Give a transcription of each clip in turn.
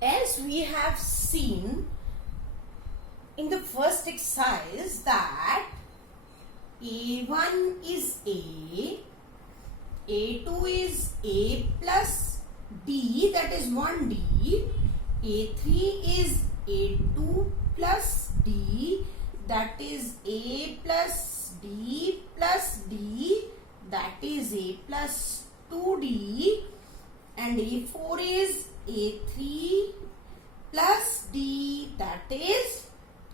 as we have seen in the first exercise that A1 is A, A2 is A plus D, that is 1D, A3 is A2 plus D, that is A plus D plus D, that is A plus 2D, and A4 is A3 plus D, that is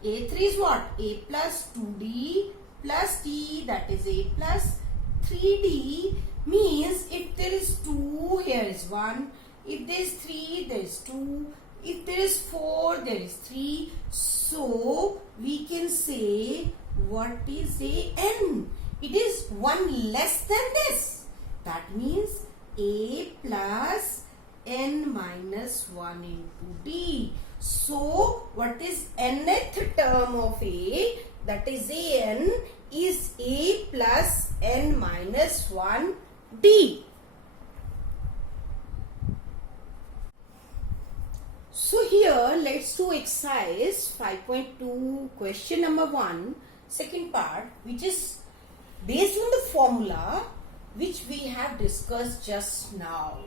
A3 is what? A plus 2D plus D, that is A plus 3D. Means if there is 2, here is 1. If there is 3, there is 2. If there is 4, there is 3. So we can say what is AN? It is 1 less than this. That means A plus N minus 1 into D. So what is nth term of A? That is AN is A plus N minus 1 D. So here let's do exercise 5.2 question number 1, second part, which is based on the formula which we have discussed just now.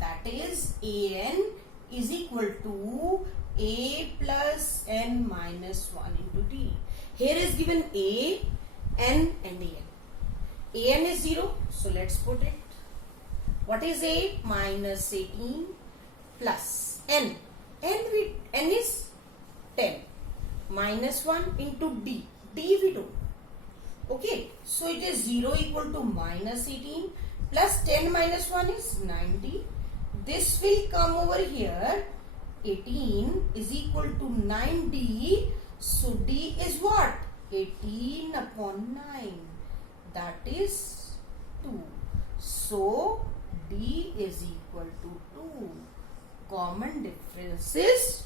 That is AN is equal to A plus N minus 1 into D. Here is given A, N and AN. AN is 0, so let's put it. What is A? Minus 18 plus N. N is 10. Minus 1 into D. D we do. Okay, so it is 0 equal to minus 18 plus 10 minus 1 is 90. This will come over here. 18 is equal to 9D. So D is what? 18 upon 9. That is 2. So D is equal to 2. Common difference is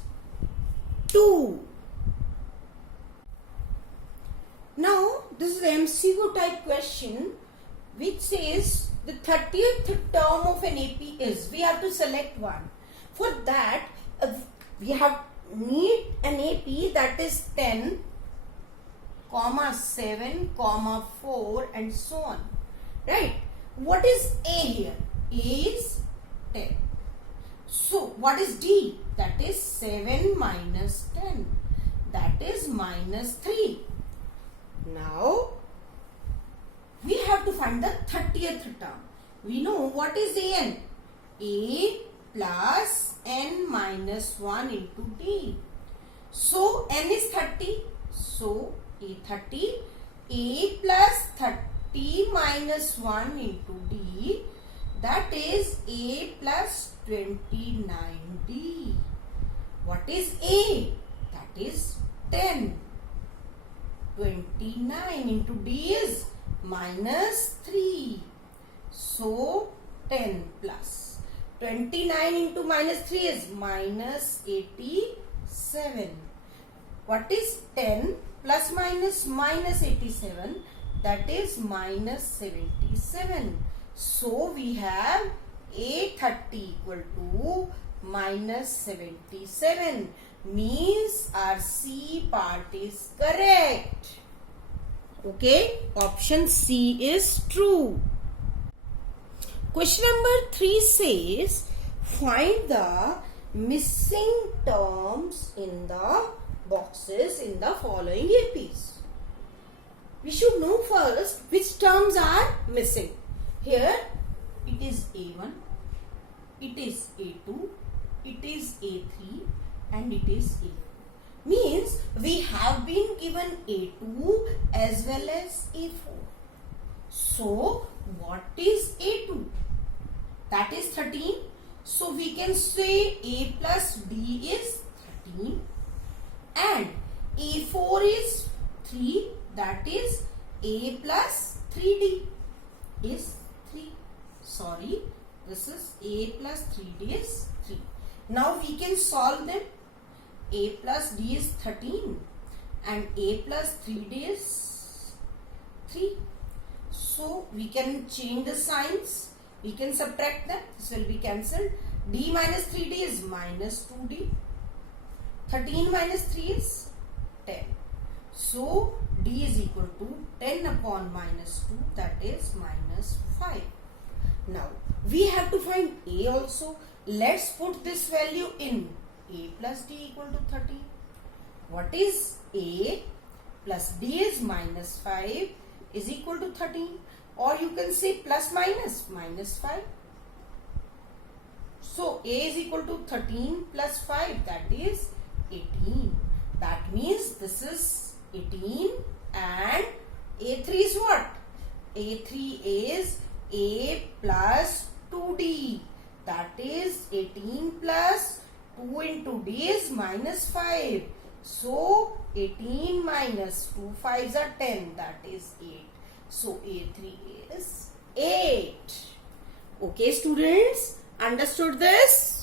2. Now this is MCQ type question which says the 30th term of an AP is, we have to select one. For that we have need an AP that is 10, 7, 4 and so on. Right? What is A here? A is 10. So what is D? That is 7 minus 10. That is minus 3. Now we have to find the 30th term. We know what is AN? A plus N minus 1 into D. So N is 30. So A 30. A plus 30 minus 1 into D. That is A plus 29D. What is A? That is 10. 29 into D is minus 3. So 10 plus 29 into minus 3 is minus 87. What is 10 plus minus minus 87? That is minus 77. So we have A30 equal to minus 77. Means our C part is correct. Okay, option C is true. Question number 3 says, find the missing terms in the boxes in the following APs. We should know first which terms are missing. Here it is A1, it is A2, it is A3 and it is A4. Means we have been given A2 as well as A4. So what is A2? That is 13. So we can say A plus D is 13 and A4 is 3. That is A plus 3D is 3. Sorry, this is A plus 3D is 3. Now we can solve them. A plus D is 13 and A plus 3D is 3. So we can change the signs. We can subtract them. This will be cancelled. D minus 3D is minus 2D. 13 minus 3 is 10. So D is equal to 10 upon minus 2, that is minus 5. Now we have to find A also. Let's put this value in. A plus D equal to 13. What is A plus D is minus 5 is equal to 13. Or you can say plus minus 5. So A is equal to 13 plus 5, that is 18. That means this is 18 and A3 is what? A3 is A plus 2D. That is 18 plus 2 into D is minus 5. So 18 minus 2 5s are 10. That is 8. So A3 is 8. Okay, students, understood this?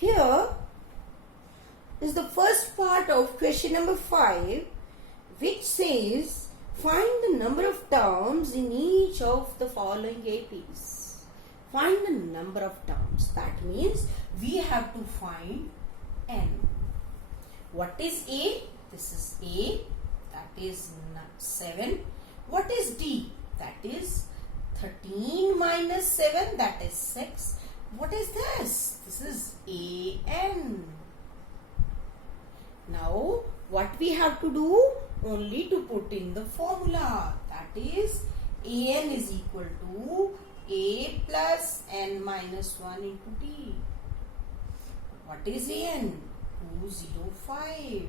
Here is the first part of question number 5, which says find the number of terms in each of the following APs. Find the number of terms. That means we have to find n. What is A? This is A. That is 7. What is D? That is 13 minus 7. That is 6. What is this? This is AN. Now, what we have to do? Only to put in the formula. That is AN is equal to A plus N minus 1 into D. What is AN? 205.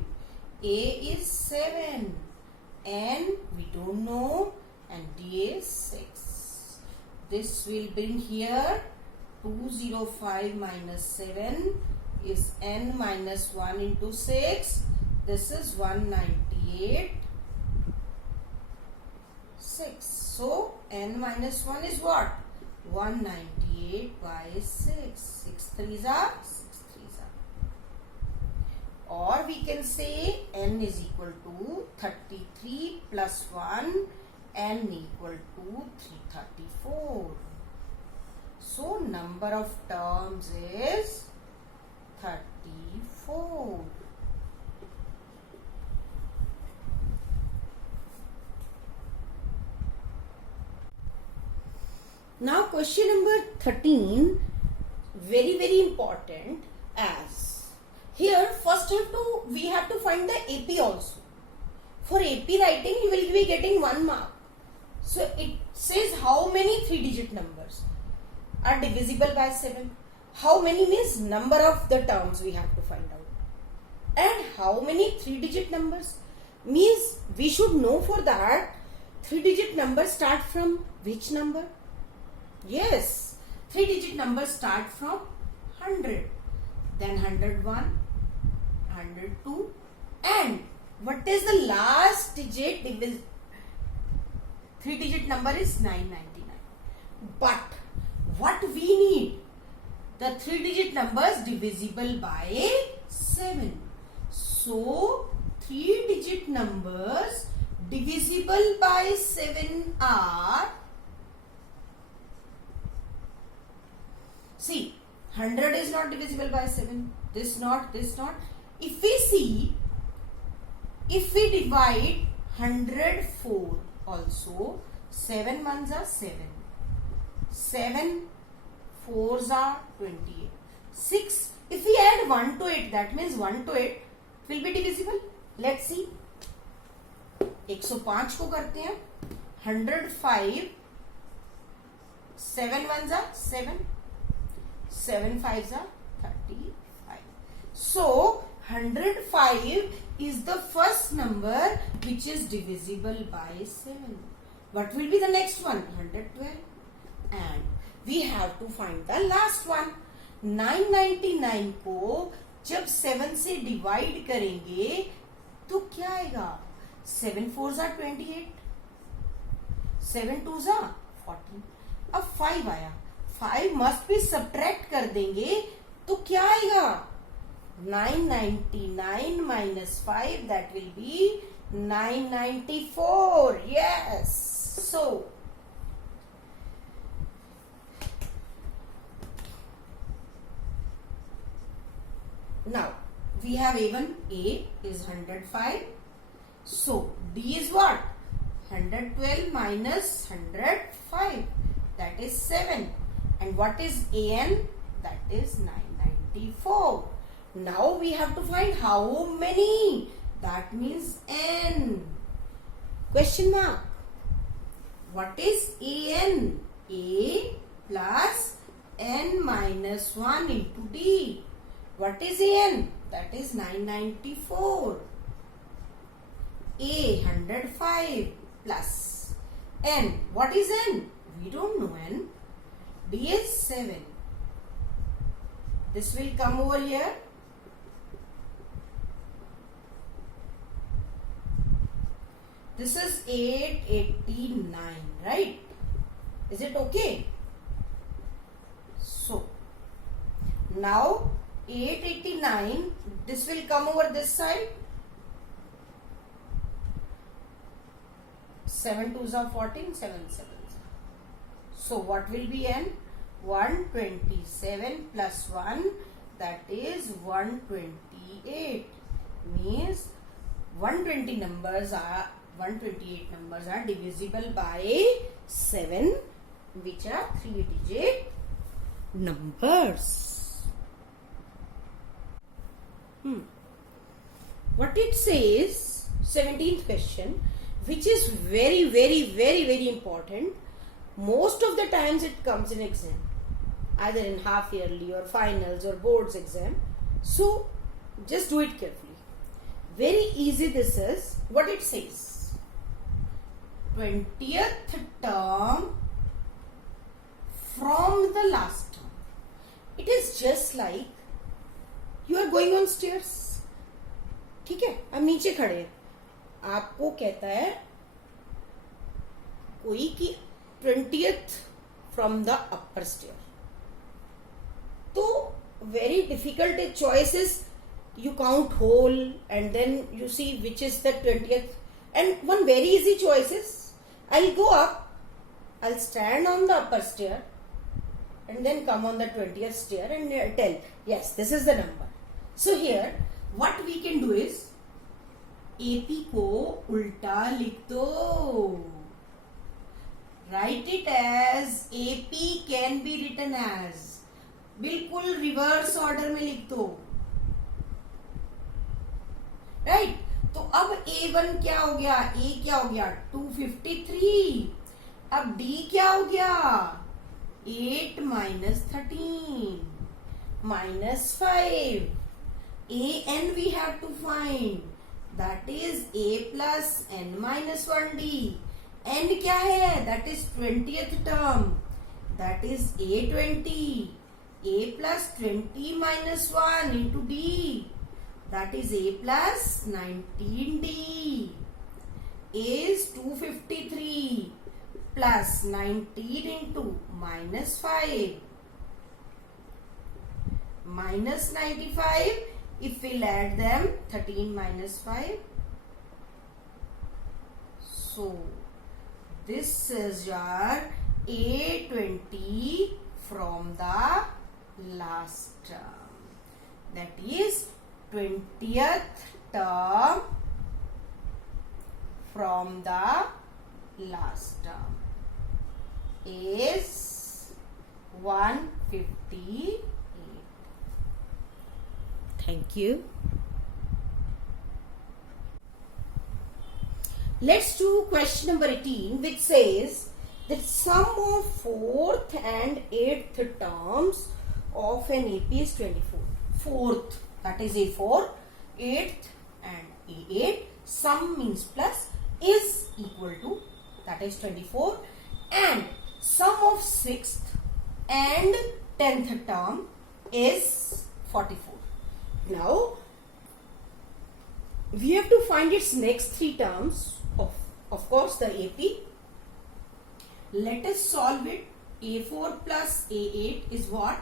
A is 7. N we don't know. And D is 6. This will bring here 205 minus 7 is N minus 1 into 6. This is 198. 6. So N minus 1 is what? 198 by 6. 6 3s are 6 3s are. Or we can say N is equal to 33 plus 1. N equal to 334. So number of terms is 34. Now question number 13, very important, as here first we have to find the AP also. For AP writing you will be getting 1 mark. So it says how many 3-digit numbers are divisible by 7. How many means number of the terms we have to find out. And how many 3-digit numbers means we should know for that 3-digit numbers start from which number? Yes, 3-digit numbers start from 100. Then 101, 102 and what is the last digit 3-digit number is 999. But what we need? The 3-digit numbers divisible by 7. So 3-digit numbers divisible by 7 are, see, 100 is not divisible by 7. This not, this not. If we see, if we divide 104 also, 7 ones are 7. 7 4s are 28. 6, if we add 1 to it, that means 1 to it will be divisible. Let's see. 105 को करते हैं. 105, 7 ones are 7. 7 5s are 35. So 105 is the first number which is divisible by 7. What will be the next one? 112. And we have to find the last one. 999 को जब 7 से divide करेंगे तो क्या आएगा? 7 4s are 28. 7 2s are 14. अब 5 आया. 5 must भी सब्ट्रैक्ट कर देंगे तो क्या आएगा? 999 minus 5, that will be 994. Yes. So Now, we have A1, A is 105. So, D is what? 112 minus 105. That is 7. And what is AN? That is 994. Now, we have to find how many. That means N. Question mark. What is AN? A plus N minus 1 into D. What is AN? That is 994. A 105 plus N. What is N? We don't know N. D is 7. This will come over here. This is 889, right? Is it okay? So, now 889, this will come over this side. 7 2s are 14, 7 7s. So, what will be N? 127 plus 1, that is 128. Means 128 numbers are divisible by 7, which are 3-digit numbers. What it says, 17th question, which is very, very, very, very important. Most of the times it comes in exam, either in half yearly or finals or boards exam. So just do it carefully. Very easy this is. What it says, 20th term from the last term. It is just like you are going on stairs. ठीक है, आप नीचे खड़े हैं, आपको कहता है कोई कि 20th from the upper stair. तो very difficult choice is you count whole and then you see which is the 20th. And one very easy choice is I'll go up, I'll stand on the upper stair and then come on the 20th stair and tell, yes, this is the number. So here, what we can do is AP को उल्टा लिख दो. Write it as AP can be written as. बिल्कुल reverse order में लिख दो. Right, तो अब A1 क्या हो गया? A क्या हो गया? 253. अब D क्या हो गया? 8 minus 13 minus 5. AN we have to find. That is A plus N minus 1D. N क्या है? That is 20th term. That is A20. A plus 20 minus 1 into D. That is A plus 19D. A is 253 plus 19 into minus 5. Minus 95. If we'll add them, 13 minus 5. So, this is your A20 from the last term. That is 20th term from the last term is 158. Thank you. Let's do question number 18, which says that sum of 4th and 8th terms of an AP is 24. 4th, that is A4, 8th and A8, sum means plus, is equal to, that is 24, and sum of 6th and 10th term is 44. Now, we have to find its next 3 terms of course the AP. Let us solve it. A4 plus A8 is what?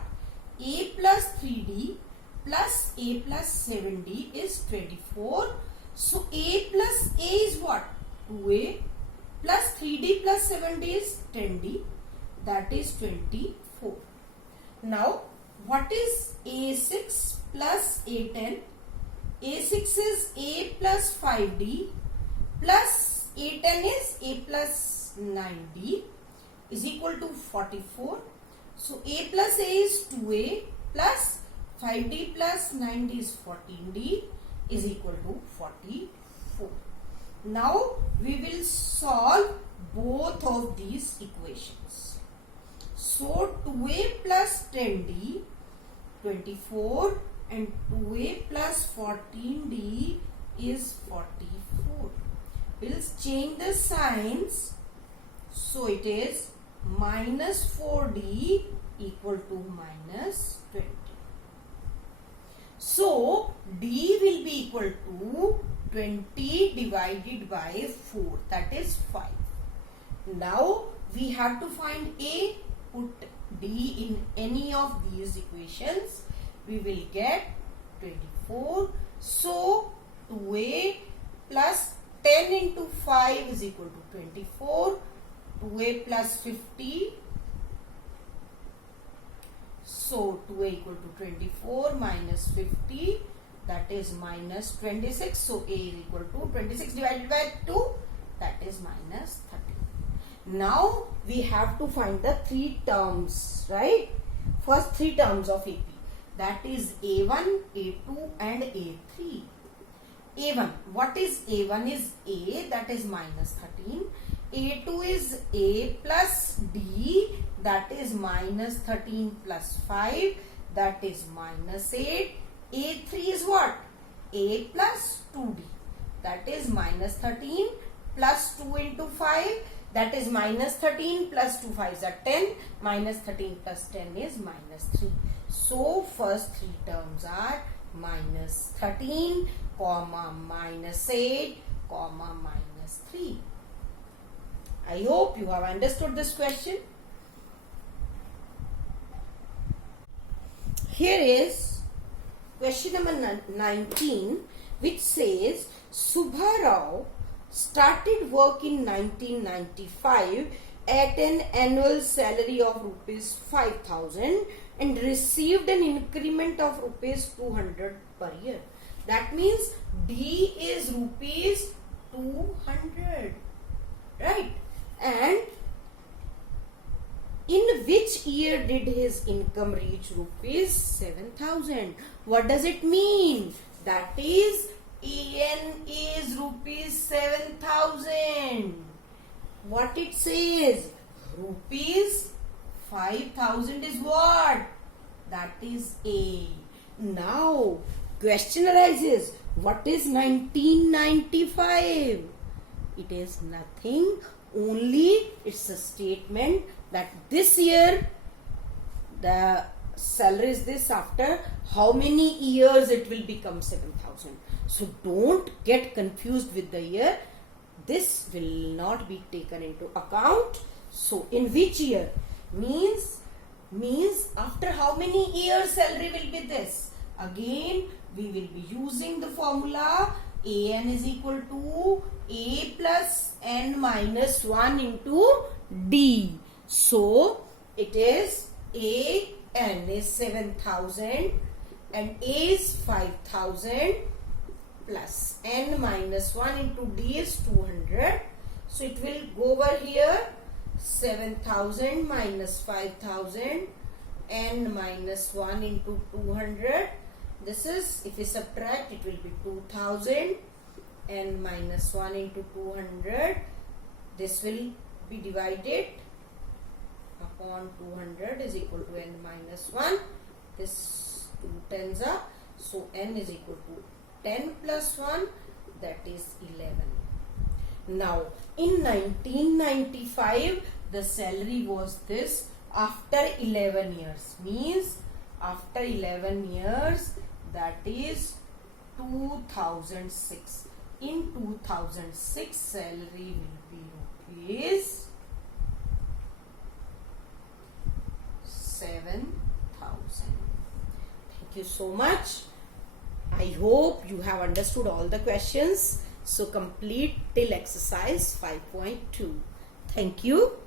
A plus 3D plus A plus 7D is 24. So, A plus A is what? 2A plus 3D plus 7D is 10D. That is 24. Now, what is A6 plus A10. A6 is A plus 5D plus A10 is A plus 9D is equal to 44. So A plus A is 2A plus 5D plus 9D is 14D is equal to 44. Now we will solve both of these equations. So 2A plus 10D 24 and 2A plus 14D is 44. We'll change the signs. So it is minus 4D equal to minus 20. So D will be equal to 20 divided by 4, that is 5. Now we have to find A. Put D in any of these equations. We will get 24. So 2A plus 10 into 5 is equal to 24. 2A plus 50. So 2A equal to 24 minus 50, that is minus 26. So A is equal to 26 divided by 2, that is minus 30. Now we have to find the three terms, right? First three terms of AP, that is A1, A2 and A3. A1, what is A1 is A, that is minus 13. A2 is A plus D, that is minus 13 plus 5, that is minus 8. A3 is what? A plus 2D, that is minus 13 plus 2 into 5, that is minus 13 plus 2 5s are 10, minus 13 plus 10 is minus 3. So first three terms are minus 13, comma minus 8, comma minus 3. I hope you have understood this question. Here is question number 19, which says Subha Rao started work in 1995 at an annual salary of rupees 5,000 and received an increment of rupees 200 per year. That means D is rupees 200, right? And in which year did his income reach rupees 7,000? What does it mean? That is EN is rupees 7,000. What it says? Rupees 5,000 is what? That is A. Now question arises, what is 1995? It is nothing, only it's a statement that this year the salary is this, after how many years it will become 7,000. So don't get confused with the year. This will not be taken into account. So in which year means after how many years salary will be this. Again we will be using the formula AN is equal to A plus N minus 1 into D. So it is AN is 7,000 and A is 5,000 plus N minus 1 into D is 200. So it will go over here, 7,000 minus 5,000, N minus 1 into 200. This is, if we subtract, it will be 2,000, N minus 1 into 200. This will be divided upon 200 is equal to N minus 1. This 2 tens are, so N is equal to 10 plus 1, that is 11. Now in 1995 the salary was this. After 11 years means after 11 years, that is 2006. In 2006 salary will be rupees 7,000. Thank you so much. I hope you have understood all the questions. So complete till exercise 5.2. Thank you.